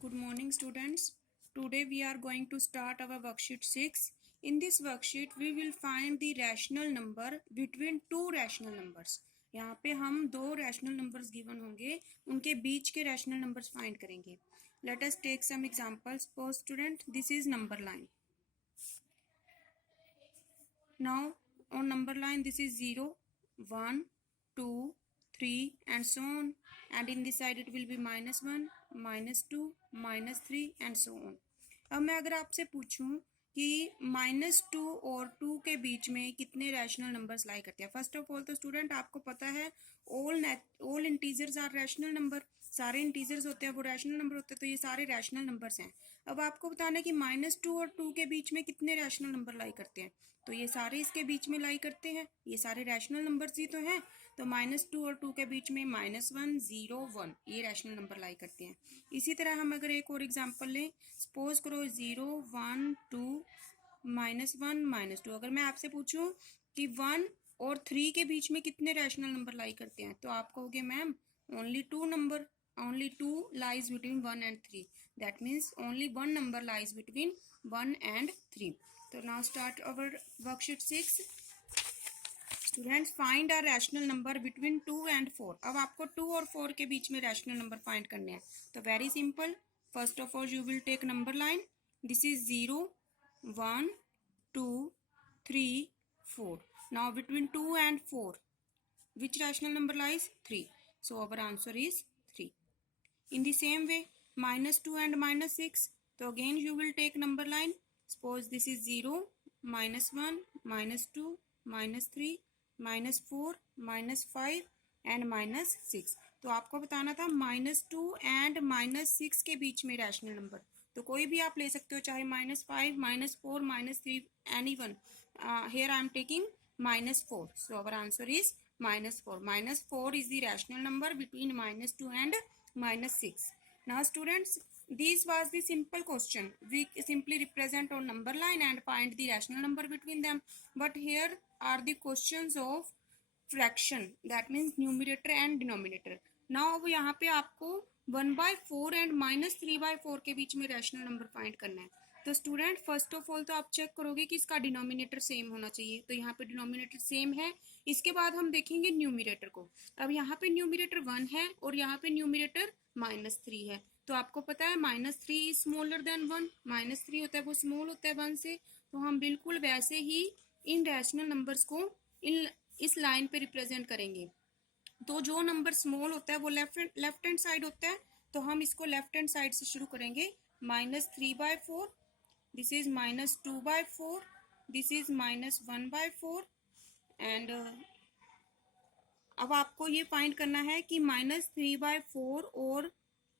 Good morning, students. Today we are going to start our worksheet 6. In this worksheet, we will find the rational number between two rational numbers. यहाँ पे हम दो rational numbers given होंगे, उनके बीच के rational numbers find करेंगे. Let us take some examples. Suppose student, this is number line. Now on number line, this is 0, 1, 2, 3 and so on, and in this side it will be -1, -2, -3 and so on. अब मैं अगर आपसे पूछूं कि -2 और 2 के बीच में कितने रैशनल नंबर्स लाई करते हैं. फर्स्ट ऑफ ऑल तो स्टूडेंट आपको पता है all integers are rational number. सारे इंटीजर्स होते हैं वो रैशनल नंबर होते हैं, तो ये सारे रैशनल नंबर्स हैं. अब आपको बताना है कि -2 और 2 के बीच में कितने रैशनल नंबर लाई करते हैं. तो ये सारे इसके बीच में लाई करते हैं, ये सारे रैशनल नंबर्स ही तो हैं. तो -2 और 2 के बीच में -1, 0, 1 ये रैशनल नंबर लाई करते हैं. इसी तरह हम अगर एक और एग्जांपल लें, सपोज करो 0, 1, 2, -1, -2. अगर मैं आपसे पूछूं कि 1 और 3 के बीच में कितने रैशनल नंबर लाई करते हैं, तो आप कहोगे ma'am only 2 number. only 2 lies between 1 and 3. That means only one number lies between 1 and 3. So now start our worksheet 6. Students, find a rational number between 2 and 4. अब आपको 2 और 4 के बीच में rational number find करने हैं. तो very simple. First of all, you will take number line. This is 0, 1, 2, 3, 4. Now between 2 and 4, which rational number lies? 3. So our answer is 3. In the same way, -2 and -6. So again you will take number line. Suppose this is 0, -1, -2, -3, -4, -5 and -6. तो आपको बताना था -2 and -6 के बीच में rational number. तो कोई भी आप ले सकते हो, चाहे -5, -4, -3, anyone. Here I am taking -4. So our answer is -4. -4 is the rational number between -2 and -6. Now students, this was the simple question. We simply represent on number line and find the rational number between them. But here are the questions of fraction, that means numerator and denominator. Now अब यहाँ पे आपको 1/4 and -3/4 के बीच में rational number find करना है. तो student first of all तो आप चेक करोगे कि इसका डिनोमिनेटर सेम होना चाहिए. तो यहाँ पे डिनोमिनेटर सेम है. इसके बाद हम देखेंगे न्यूमिरेटर को. अब यहाँ पे न्यूमिरेटर 1 है और यहाँ पे न्यूमिरेटर -3 है. तो आपको पता है -3 इज स्मॉलर देन 1. -3 होता है वो स्मॉल होता है 1 से. तो हम बिल्कुल वैसे ही इन रैशनल नंबर्स को इस लाइन पे रिप्रेजेंट करेंगे. तो जो नंबर स्मॉल होता है वो लेफ्ट हैंड साइड होता है. तो हम इसको लेफ्ट हैंड साइड से शुरू करेंगे. -3/4, this is -2/4, this is -1/4 and अब आपको ये फाइंड करना है कि -3/4 और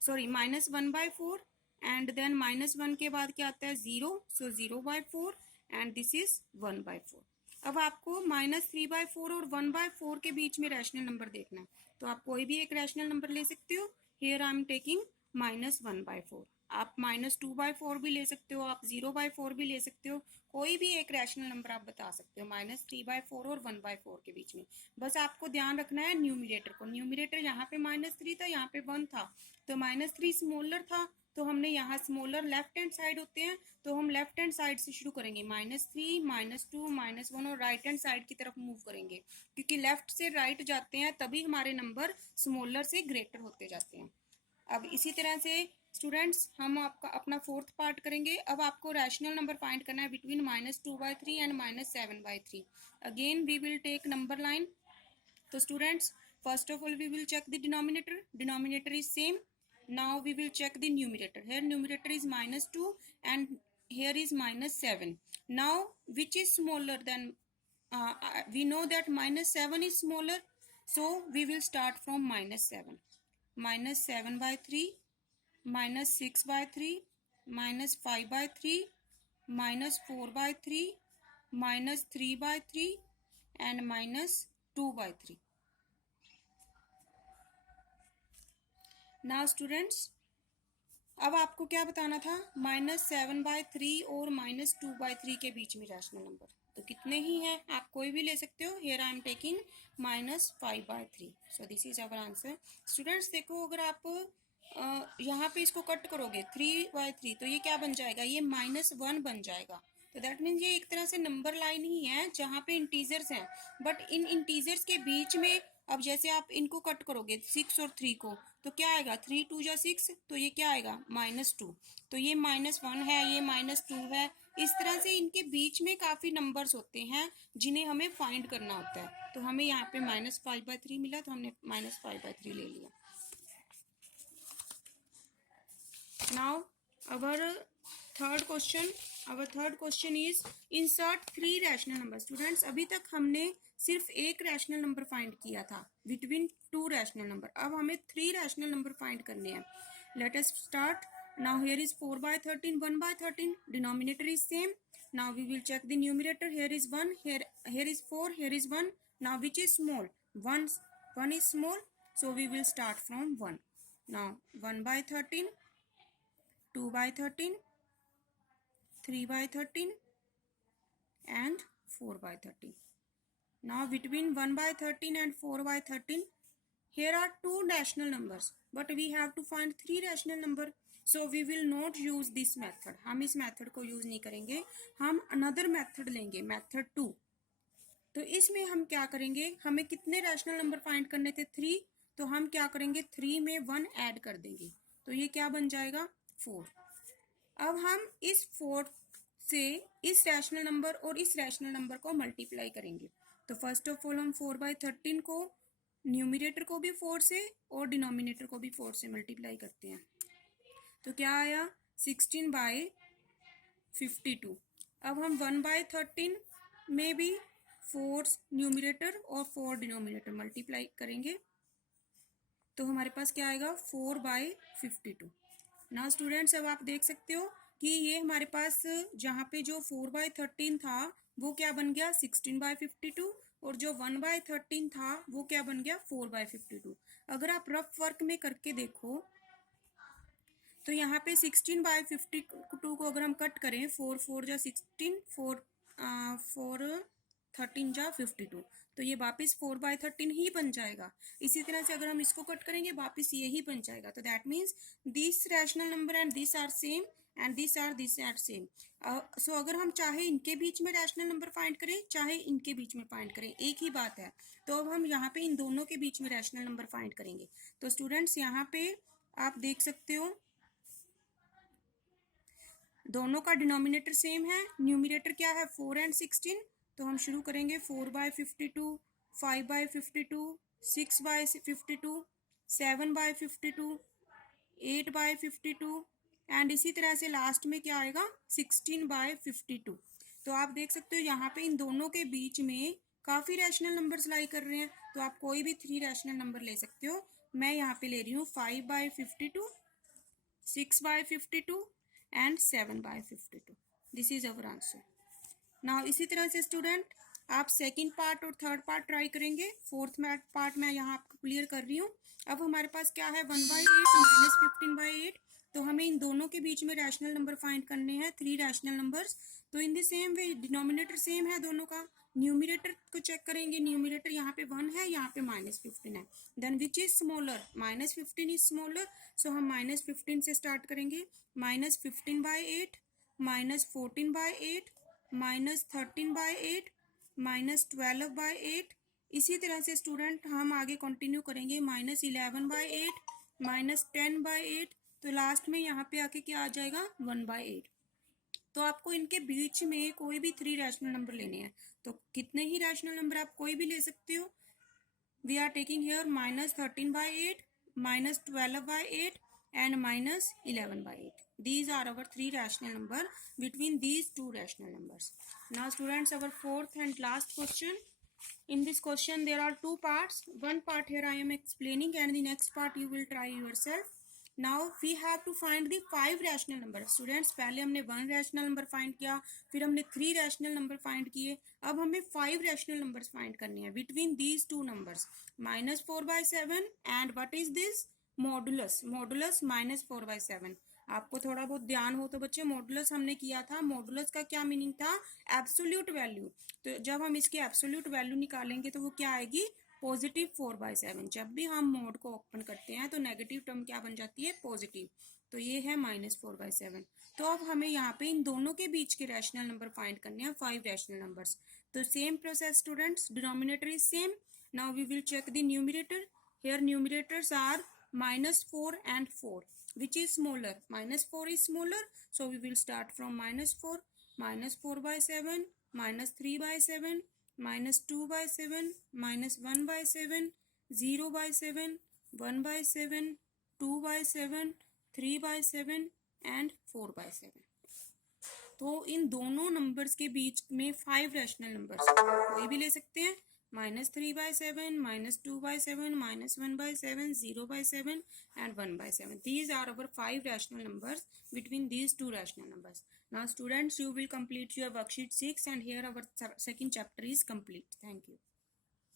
-1/4 एंड देन -1 के बाद क्या आता है 0. सो 0/4 एंड दिस इज 1/4. अब आपको -3/4 और 1/4 के बीच में रैशनल नंबर देखना है. तो आप कोई भी एक रैशनल नंबर ले सकते हो. Here I am taking -1/4. आप -2/4 भी ले सकते हो, आप 0/4 भी ले सकते हो. कोई भी एक रैशनल नंबर आप बता सकते हो -3/4 और 1/4 के बीच में. बस आपको ध्यान रखना है न्यूमिरेटर को. न्यूमिरेटर यहाँ पे -3 था, यहाँ पे 1 था. तो -3 स्मॉलर था, तो हमने यहाँ स्मॉलर लेफ्ट हैंड साइड होते हैं, तो हम लेफ्ट हैंड साइड से शुरू करेंगे. -3, -2, -1 और राइट हैंड साइड की तरफ मूव करेंगे, क्योंकि लेफ्ट से राइट जाते हैं तभी हमारे नंबर स्मॉलर से ग्रेटर होते जाते हैं. अब इसी तरह से स्टूडेंट्स हम आपका अपना फोर्थ पार्ट करेंगे. अब आपको रैशनल नंबर फाइंड करना है between -2/3 and -7/3. Again we will take number line. तो students first of all we will check the denominator is same. Now we will check the numerator. Here numerator is -2 and here is -7. Now which is smaller than we know that -7 is smaller, so we will start from -7. -7/3, -6/3, -5/3, -4/3, -3/3 and -2/3. Now students अब आपको क्या बताना था, -7/3 और -2/3 के बीच में rational number. तो कितने ही हैं, आप कोई भी ले सकते हो. Here I am taking -5/3. So this is our answer. Students देखो, अगर आप यहाँ पे इसको कट करोगे 3/3 तो ये क्या बन जाएगा, ये -1 बन जाएगा। तो दैट मीन्स ये एक तरह से नंबर लाइन ही है जहाँ पे इंटीजर्स हैं, बट इन इंटीजर्स के बीच में अब जैसे आप इनको कट करोगे 6 और 3 को, तो क्या आएगा, 3 2 जा 6, तो ये क्या आएगा -2। तो ये -1 है, ये -2 है। इस तरह से इनके बीच में काफी नंबर्स होते हैं जिन्हें हमें फाइंड करना होता है। तो हमें यहाँ पे -5/3 मिला, तो हमने -5/3 ले लिया। Now our third question is insert 3 rational numbers. Students, अभी तक हमने सिर्फ एक रैशनल नंबर फाइंड किया था बिटवीन 2 रैशनल नंबर। अब हमें 3 रैशनल नंबर फाइंड करने हैं। Let us start. Now here is 4/13, 1/13. Denominator is same. Now we will check the numerator. Here is 1, here is 4, here is 1. Now which is small? 1 is small, so we will start from 1. Now 1/13, 2/13, 3/13 and 4/13. Now between 1/13 and 4/13, here are 2 rational numbers, but we have to find 3 rational number. So we will not use this method. हम इस method को use नहीं करेंगे, हम another method लेंगे, method 2। तो इसमें हम क्या करेंगे, हमें कितने रैशनल नंबर फाइंड करने थे, 3। तो हम क्या करेंगे, 3 में 1 ऐड कर देंगे, तो ये क्या बन जाएगा, 4। अब हम इस 4 से इस रैशनल नंबर और इस रैशनल नंबर को मल्टीप्लाई करेंगे। तो फर्स्ट ऑफ ऑल हम 4/13 को न्यूमरेटर को भी 4 से और डिनोमिनेटर को भी 4 से मल्टीप्लाई करते हैं। तो क्या आया, 16/52। अब हम 1/13 में भी 4 न्यूमरेटर और 4 डिनोमिनेटर मल्टीप्लाई करेंगे, तो हमारे पास क्या आएगा, 4/52। ना स्टूडेंट्स, अब आप देख सकते हो कि ये हमारे पास जहाँ पे जो 4/13 था वो क्या बन गया, 16/52, और जो 1/13 था वो क्या बन गया, 4/52। अगर आप रफ वर्क में करके देखो तो यहाँ पे 16/52 को अगर हम कट करें, 4 4 जा 16, 4 13 जा 52, तो ये वापस 4/13 ही बन जाएगा। इसी तरह से अगर हम इसको कट करेंगे वापस ये ही बन जाएगा। तो that means this rational number and this are same and this are same. So अगर हम चाहे इनके बीच में रैशनल नंबर फाइंड करें, चाहे इनके बीच में फाइंड करें, एक ही बात है। तो अब हम यहाँ पे इन दोनों के बीच में रैशनल नंबर फाइंड करेंगे। तो स्टूडेंट्स, यहाँ पे आप देख सकते हो दोनों का डिनोमिनेटर सेम है, न्यूमरेटर क्या है, 4 and 16। तो हम शुरू करेंगे 4/52, 5/52, 6/52, 7/52, 8/52 एंड इसी तरह से लास्ट में क्या आएगा, 16/52। तो आप देख सकते हो यहाँ पे इन दोनों के बीच में काफी रैशनल नंबर्स लाई कर रहे हैं। तो आप कोई भी 3 रैशनल नंबर ले सकते हो। मैं यहाँ पे ले रही हूँ 5/52, 6/52 and 7/52. This is our answer. Now इसी तरह से स्टूडेंट आप सेकंड पार्ट और थर्ड पार्ट ट्राई करेंगे। फोर्थ पार्ट मैं यहाँ आपको क्लियर कर रही हूँ। अब हमारे पास क्या है, 1/8 -15/8। तो हमें इन दोनों के बीच में रैशनल नंबर फाइंड करने हैं, 3 रैशनल नंबर्स। तो in the same way denominator same है दोनों का। न्यूमरेटर को चेक करेंगे, न्यूमरेटर यहाँ पे 1 है, यहाँ पे -15 है। Then which is smaller, -15 is smaller, so हम -15 से स्टार्ट करेंगे। -15/8, -14/8, -13/8, -12/8। इसी तरह से स्टूडेंट हम आगे कंटिन्यू करेंगे, -11/8, -10/8। तो लास्ट में यहाँ पे आके क्या आ जाएगा, 1/8। तो आपको इनके बीच में कोई भी 3 रैशनल नंबर लेने हैं। तो कितने ही रैशनल नंबर आप कोई भी ले सकते हो। We are taking here -13/8, -12/8 and -11/8. These are our 3 rational number between these 2 rational numbers. Now students, our fourth and last question. In this question there are 2 parts. One part here I am explaining and the next part you will try yourself. Now we have to find the 5 rational number. Students, पहले हमने 1 rational number find किया, फिर हमने 3 rational number find किए, अब हमें 5 rational numbers find करने हैं between these 2 numbers, -4/7 and what is this, modulus -4/7। आपको थोड़ा बहुत ध्यान हो तो बच्चे, मॉडुलस हमने किया था। मॉडुलस का क्या मीनिंग था, एब्सोल्यूट वैल्यू। तो जब हम इसकी एब्सोल्यूट वैल्यू निकालेंगे तो वो क्या आएगी, पॉजिटिव 4/7। जब भी हम मोड को ओपन करते हैं तो नेगेटिव टर्म क्या बन जाती है, पॉजिटिव। तो ये है -4/7। तो अब हमें यहाँ पे इन दोनों के बीच के रैशनल नंबर फाइंड करने हैं, 5 रैशनल नंबर्स। तो same process students, denominator is same. Now we will check the numerator. Here numerators are -4 and 4. Which is smaller? -4 is smaller, so we will start from -4. -4/7, -3/7, -2/7, -1/7, 0/7, 1/7, 2/7, 3/7 and 4/7। तो इन दोनों numbers के बीच में 5 rational numbers कोई भी ले सकते हैं, -3/7, -2/7, -1/7, 0/7 and 1/7. These are our 5 rational numbers between these two rational numbers. Now students, you will complete your worksheet 6 and here our second chapter is complete. Thank you.